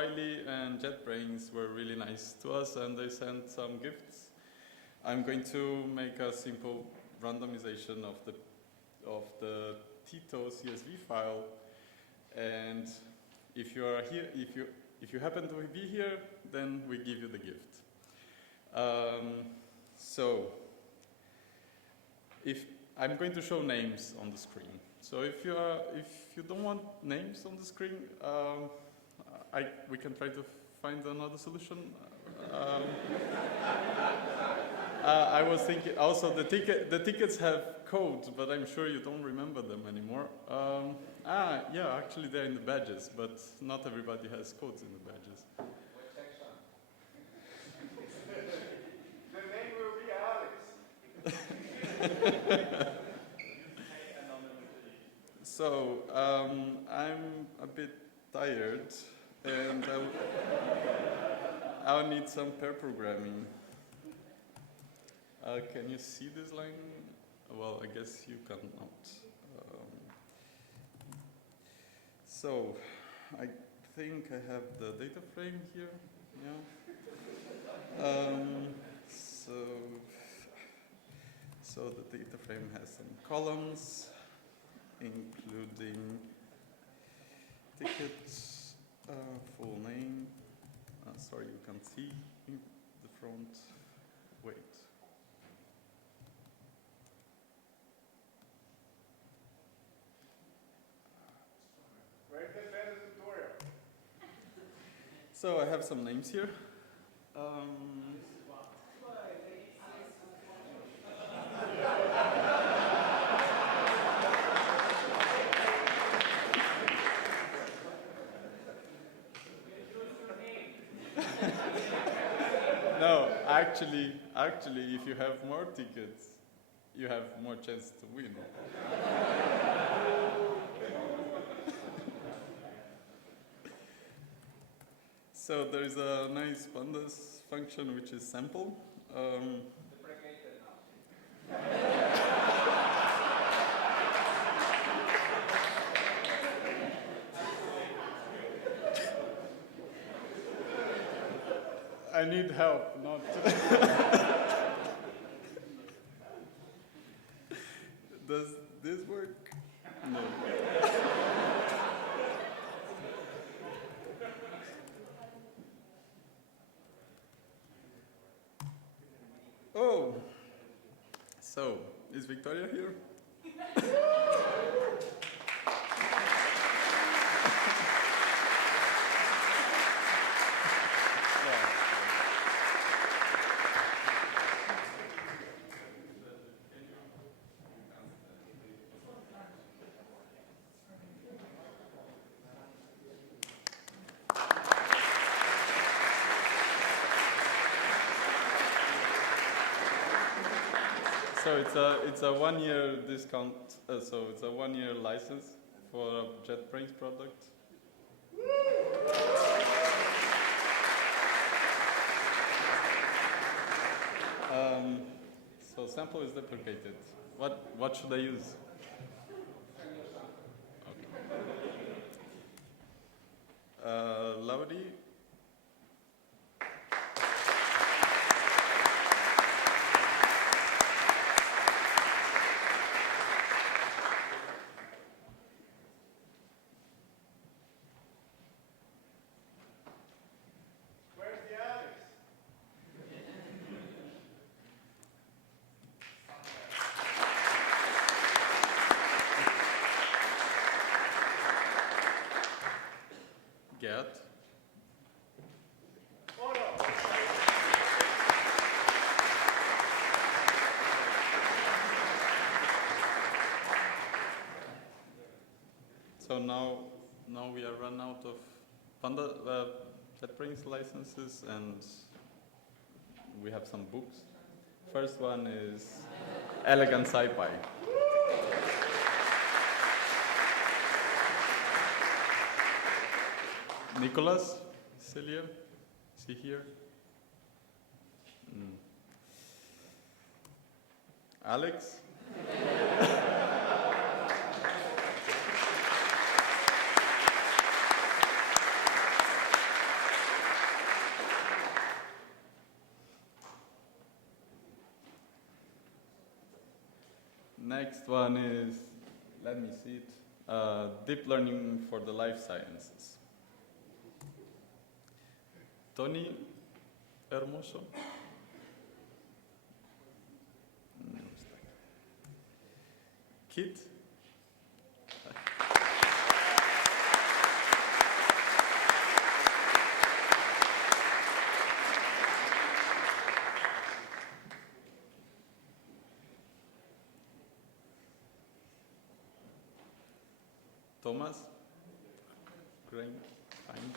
Riley and JetBrains were really nice to us, and they sent some gifts. I'm going to make a simple randomization of the Tito CSV file, and if you are here, if you happen to be here, then we give you the gift. So, if I'm going to show names on the screen. So if you don't want names on the screen, we can try to find another solution. I was thinking also the tickets have codes, but I'm sure you don't remember them anymore. Yeah, actually they're in the badges, but not everybody has codes in the badges. What section? The name will be Alex. So I'm a bit tired, and I'll need some pair programming. Can you see this line? Well, I guess you cannot. So I think I have the data frame here. Yeah. So the data frame has some columns, including tickets, full name. Sorry, you can't see the front. Wait. Where's the better tutorial? So I have some names here. No, actually, if you have more tickets, you have more chance to win. So there is a nice pandas function which is sample. I need help, not. Does this work? No. Oh, so is Victoria here? So it's a 1-year discount. So it's a 1-year license for a JetBrains product. So sample is deprecated. What should I use? Okay. Laudi. Get. So now we are run out of JetBrains licenses, and we have some books. First one is EuroSciPy. Nicholas, Celia, see here. Alex. Next one is, let me see it, deep learning for the life sciences. Tony Hermoso. Kit. Thomas. Great. Fine.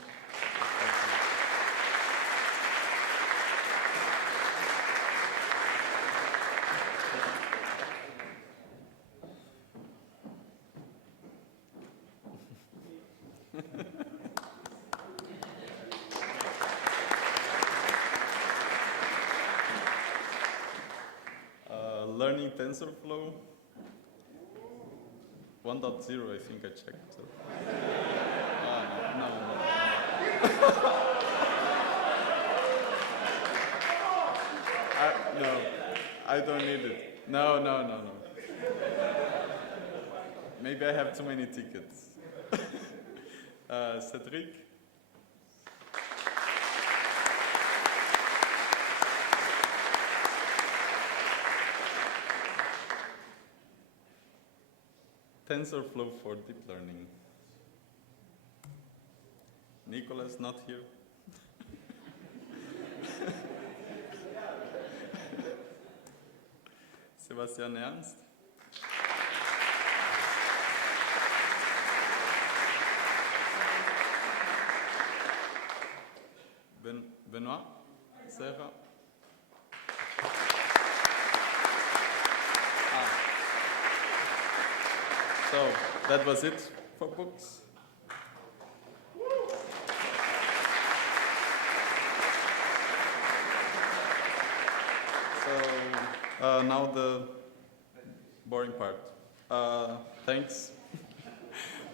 Learning TensorFlow 1.0, I think I checked. So. No. No, I don't need it. No. Maybe I have too many tickets. Cedric? TensorFlow for deep learning. Nicolas not here. Sebastian Ernst. Benoit Serra. So that was it for books. So now the boring part. Thanks.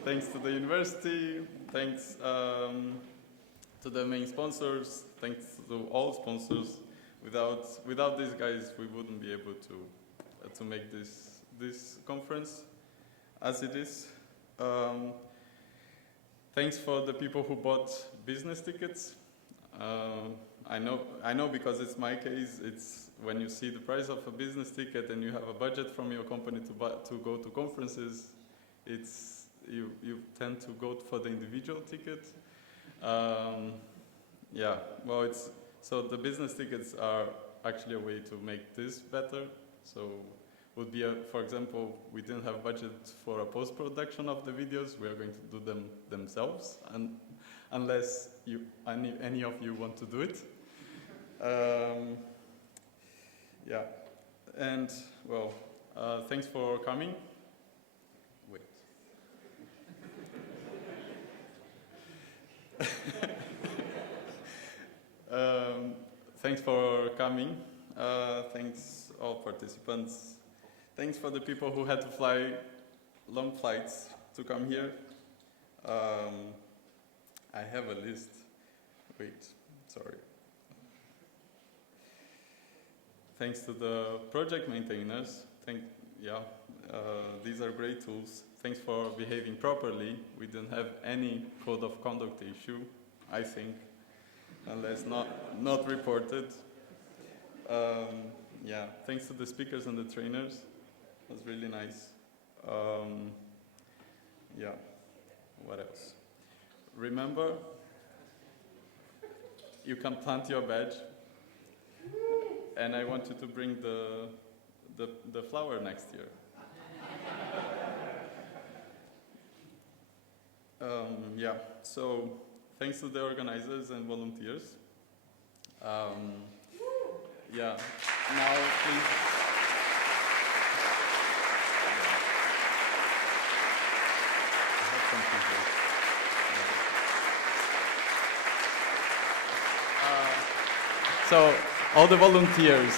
Thanks to the university. Thanks to the main sponsors. Thanks to all sponsors. Without these guys, we wouldn't be able to make this conference as it is. Thanks for the people who bought business tickets. I know because it's my case. It's when you see the price of a business ticket and you have a budget from your company to go to conferences, you tend to go for the individual ticket. Yeah, well, so the business tickets are actually a way to make this better. So would be, for example, we didn't have budget for a post-production of the videos. We are going to do them themselves, and unless any of you want to do it. Yeah, and well, thanks for coming. Wait. Thanks for coming. Thanks all participants. Thanks for the people who had to fly long flights to come here. I have a list. Wait, sorry. Thanks to the project maintainers. These are great tools. Thanks for behaving properly. We didn't have any code of conduct issue, I think, unless not reported. Yeah, thanks to the speakers and the trainers. It was really nice. Yeah, what else? Remember, you can plant your badge, and I want you to bring the flower next year. Yeah, so thanks to the organizers and volunteers. Yeah, now please. So, all the volunteers.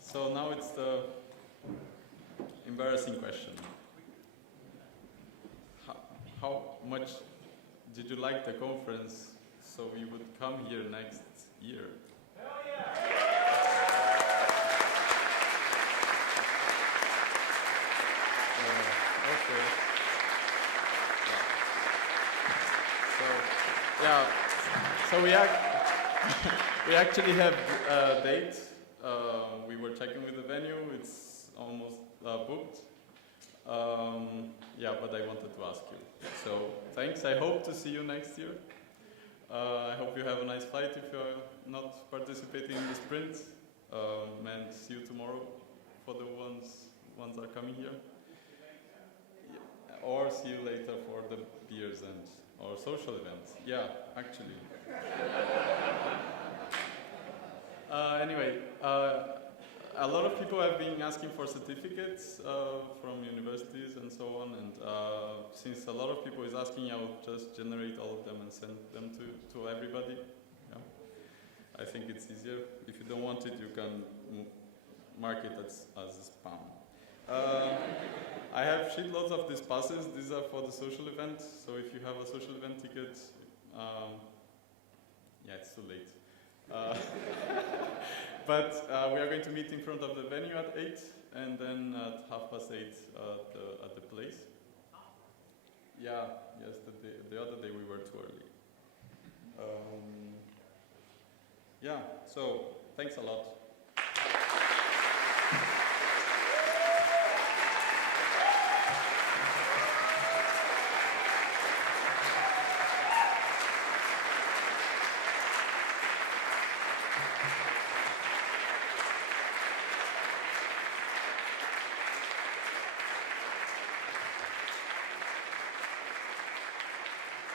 So now it's the embarrassing question. How much did you like the conference so you would come here next year? Hell yeah! Okay. Yeah. So we actually have a date. We were checking with the venue. It's almost booked. Yeah, but I wanted to ask you. So thanks. I hope to see you next year. I hope you have a nice flight if you're not participating in the sprint. And see you tomorrow for the ones are coming here. Yeah. Or see you later for the beers and or social events. Yeah, actually. Anyway, a lot of people have been asking for certificates from universities and so on, and since a lot of people is asking, I will just generate all of them and send them to everybody. Yeah. I think it's easier. If you don't want it, you can mark it as spam. I have shitloads of these passes. These are for the social event, so if you have a social event ticket, yeah, it's too late. But we are going to meet in front of the venue at 8, and then at 8:30 at the place. Yeah, yes, the other day we were too early. Yeah, so thanks a lot.